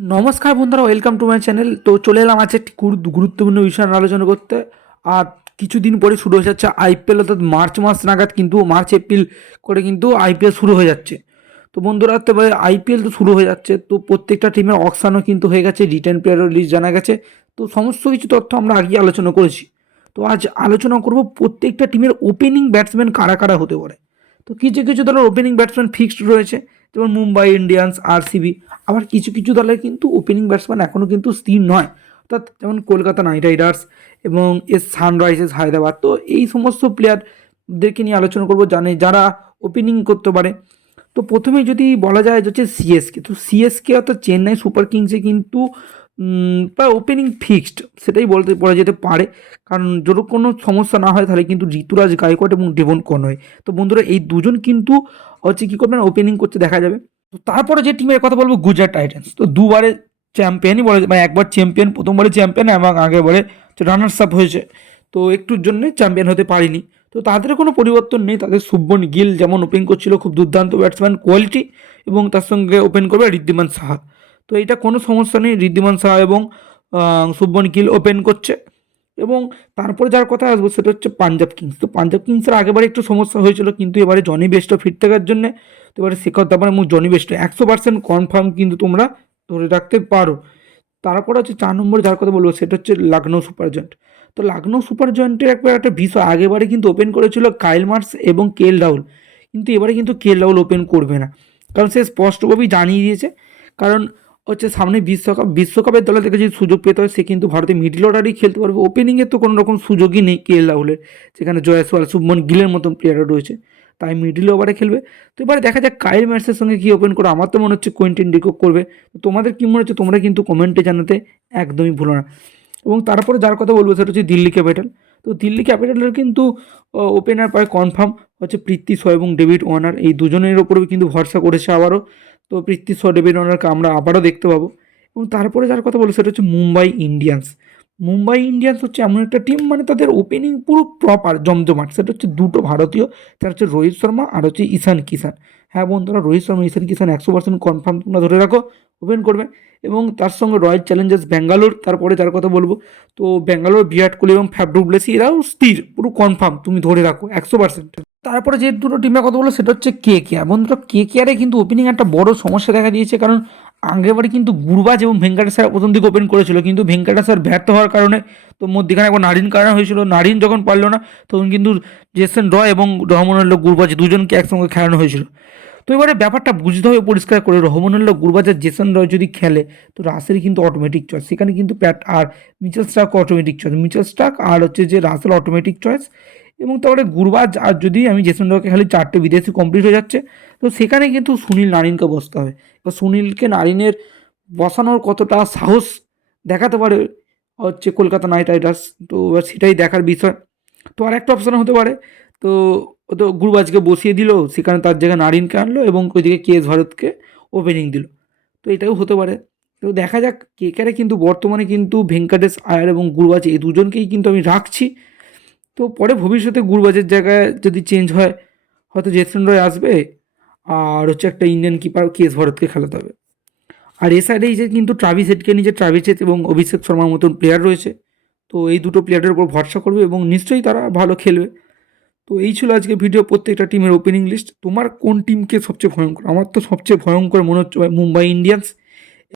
নমস্কার বন্ধুরা, welcome to my channel. তো চলে এলাম আজ একটি গুরুত্বপূর্ণ বিষয় নিয়ে আলোচনা করতে। আর কিছুদিন পরে শুরু হয়ে যাচ্ছে আইপিএল, অর্থাৎ মার্চ মাস নাগাদ কিন্তু মার্চ এপ্রিল করে কিন্তু আইপিএল শুরু হয়ে যাচ্ছে। তো বন্ধুরা, তবে আইপিএল তো শুরু হয়ে যাচ্ছে, তো প্রত্যেকটা টিমের অকশানও কিন্তু হয়ে গেছে, রিটেন প্লেয়ারও লিস্ট জানা গেছে। তো সমস্ত কিছু তথ্য আমরা আগে আলোচনা করেছি। তো আজ আলোচনা করব প্রত্যেকটা টিমের ওপেনিং ব্যাটসম্যান কারা কারা হতে পারে। তো কিছু কিছু দলের ওপেনিং ব্যাটসম্যান ফিক্সড রয়েছে, যেমন মুম্বাই ইন্ডিয়ান্স, আরসিবি। আবার কিছু কিছু দলের কিন্তু ওপেনিং ব্যাটসম্যান এখনও কিন্তু স্থির নয়, অর্থাৎ যেমন কলকাতা নাইট রাইডার্স এবং সানরাইজার্স হায়দ্রাবাদ। তো এই সমস্ত প্লেয়ারদেরকে নিয়ে আলোচনা করবো যারা ওপেনিং করতে পারে। তো প্রথমেই যদি বলা যায় হচ্ছে সিএসকে, তো সিএসকে অর্থাৎ চেন্নাই সুপার কিংসে কিন্তু প্রায় ওপেনিং ফিক্সড, সেটাই বলা যেতে পারে। কারণ যদি কোনো সমস্যা না হয় তাহলে কিন্তু ঋতুরাজ গায়কোয়াড় এবং ডেভন কনওয়ে, তো বন্ধুরা এই দুজন কিন্তু হচ্ছে কী করবেন, ওপেনিং করতে দেখা যাবে। তো তারপরে যে টিমের কথা বলবো, গুজরাট টাইটান্স। তো দুবারে চ্যাম্পিয়নই বলে, মানে একবার চ্যাম্পিয়ন, প্রথমবারে চ্যাম্পিয়ন এবং আগেবারে রানার্স আপ হয়েছে। তো একটুর জন্য চ্যাম্পিয়ন হতে পারিনি। তো তাদের কোনো পরিবর্তন নেই, তাদের শুভমন গিল যেমন ওপেন করছিল, খুব দুর্দান্ত ব্যাটসম্যান কোয়ালিটি, এবং তার সঙ্গে ওপেন করবে ঋদ্ধিমান সাহা। তো এটা কোনো সমস্যা নেই, ঋদ্ধিমান সাহা এবং শুভমন গিল ওপেন করছে। এবং তারপরে যার কথা আসবো সেটা হচ্ছে পাঞ্জাব কিংস। তো পাঞ্জাব কিংসের আগেবারে একটু সমস্যা হয়েছিল, কিন্তু এবারে জনি বেস্টো ফিট থাকার জন্য, তো এবারে শেখর ধাওয়ান এবং জনি বেস্টো 100% কনফার্ম কিন্তু তোমরা ধরে রাখতে পারো। তারপরে হচ্ছে 4 নম্বর যার কথা বলবো সেটা হচ্ছে লখনৌ সুপার জায়ান্ট। তো লখনৌ সুপার জায়ান্টের একবার একটা বিষয়, আগেবারে কিন্তু ওপেন করেছিল কাইল মার্স এবং কেএল রাহুল, কিন্তু এবারে কিন্তু কেএল রাহুল ওপেন করবে না, কারণ সে স্পষ্টভাবেই জানিয়ে দিয়েছে। কারণ হচ্ছে সামনে বিশ্বকাপের দলে থেকে যদি সুযোগ পেতে হয়, সে কিন্তু ভারতের মিডল অর্ডারই খেলতে পারবে। ওপেনিংয়ে তো কোনো রকম সুযোগই নেই কেএল রাহুলের, যেখানে জয়সওয়াল, শুভমন গিলের মতন প্লেয়াররা রয়েছে, তাই মিডল ওভারে খেলবে। তো এবারে দেখা যাক কাইল ম্যাটসের সঙ্গে কী ওপেন করে। আমার তো মনে হচ্ছে কোয়েন্টিন ডিকক করবে। তো তোমাদের কী মনে হচ্ছে তোমরা কিন্তু কমেন্টে জানাতে একদমই ভুলো না। এবং তারপরে যার কথা বলবো সেটা হচ্ছে দিল্লি ক্যাপিটাল। তো দিল্লি ক্যাপিটালের কিন্তু ওপেনার প্রায় কনফার্ম হচ্ছে পৃথ্বী শো এবং ডেভিড ওয়ার্নার, এই দুজনের ওপরেও কিন্তু ভরসা করেছে আবারও। তো পৃথ্বী শো, ডেভিড ওয়ার্নারকে আমরা আবারও দেখতে পাবো। এবং তারপরে যার কথা বলবো সেটা হচ্ছে মুম্বাই ইন্ডিয়ান্স। মুম্বাই ইন্ডিয়ান্স হচ্ছে এমন একটা টিম, মানে তাদের ওপেনিং পুরো প্রপার জমজমাট। সেটা হচ্ছে দুটো ভারতীয়, তার হচ্ছে রোহিত শর্মা আর হচ্ছে ঈশান কিষান। হ্যাঁ বন্ধুরা, রোহিত শর্মা ঈশান কিষান 100% কনফার্ম তোমরা ধরে রাখো ওপেন করবে। এবং তার সঙ্গে রয়্যাল চ্যালেঞ্জার্স ব্যাঙ্গালোর, তারপরে যার কথা বলবো, তো ব্যাঙ্গালোর বিরাট কোহলি এবং ফ্যাফ ডু প্লেসি, এরাও স্থির, পুরো কনফার্ম তুমি ধরে রাখো 100%। তারপরে যে দুটো টিমের কথা বলবো সেটা হচ্ছে কে কে আর। বন্ধুরা কে কে আরে কিন্তু ওপেনিং একটা বড় সমস্যা দেখা দিয়েছে, কারণ আগেবারে কিন্তু গুরবাজ এবং ভেঙ্কাটেশ্বর প্রথম দিকে ওপেন করেছিল, কিন্তু ভেঙ্কাটেশ্বর ব্যর্থ হওয়ার কারণে তো মধ্যখানে একবার নারিন কারণ হয়েছিল, নারিন যখন পারলো না তখন কিন্তু জেসন রয় এবং রহমানুল্লাহ গুরবাজ দুজনকে একসঙ্গে খেলানো হয়েছিল। তো এবারে ব্যাপারটা বুঝতে হবে পরিষ্কার করে, রহমানুল্লাহ গুরবাজ আর জেসন রয় যদি খেলে তো রাসেল কিন্তু অটোমেটিক চয়েস, সেখানে কিন্তু আর Mitchell Starc automatic choice, Mitchell Starc আর হচ্ছে যে রাসেল অটোমেটিক চয়েস। এবং তারপরে গুরবাজ আর যদি আমি জেসন রয়কে খালি 4টে বিদেশি কমপ্লিট হয়ে যাচ্ছে, তো সেখানে কিন্তু সুনীল নারিনকে বসতে হবে। এবার সুনীলকে নারিনের বসানোর কতটা সাহস দেখাতে পারে হচ্ছে কলকাতা নাইট রাইডার্স, তো এবার সেটাই দেখার বিষয়। তো আর একটা অপশান হতে পারে, তো ও তো গুরবাজকে বসিয়ে দিল, সেখানে তার জায়গায় নারিনকে আনলো এবং ওইদিকে কেএস ভারতকে ওপেনিং দিল। তো এটাও হতে পারে। তো দেখা যাক। কেকেআরে কিন্তু বর্তমানে কিন্তু ভেঙ্কটেশ আয়ার এবং গুরবাজ এই দুজনকেই কিন্তু আমি রাখছি। তো পরে ভবিষ্যতে গুরবাজের জায়গায় যদি চেঞ্জ হয়, হয়তো জেসন রয় আসবে, আর হচ্ছে একটা ইন্ডিয়ান কিপার কেএস ভারতকে খেলাতে হবে। আর এ সাইডে এই যে কিন্তু ট্রাভিস হেডকে নিচে ট্রাভিস হেড এবং অভিষেক শর্মার মতন প্লেয়ার রয়েছে, তো এই দুটো প্লেয়ারের উপর ভরসা করবে এবং নিশ্চয়ই তারা ভালো খেলবে। তো এই ছিল আজকে ভিডিও, প্রত্যেকটা টিমের ওপেনিং লিস্ট। তোমার কোন টিমকে সবচেয়ে ভয়ঙ্কর? আমার তো সবচেয়ে ভয়ঙ্কর মনে হচ্ছে ভাই মুম্বাই ইন্ডিয়ান্স,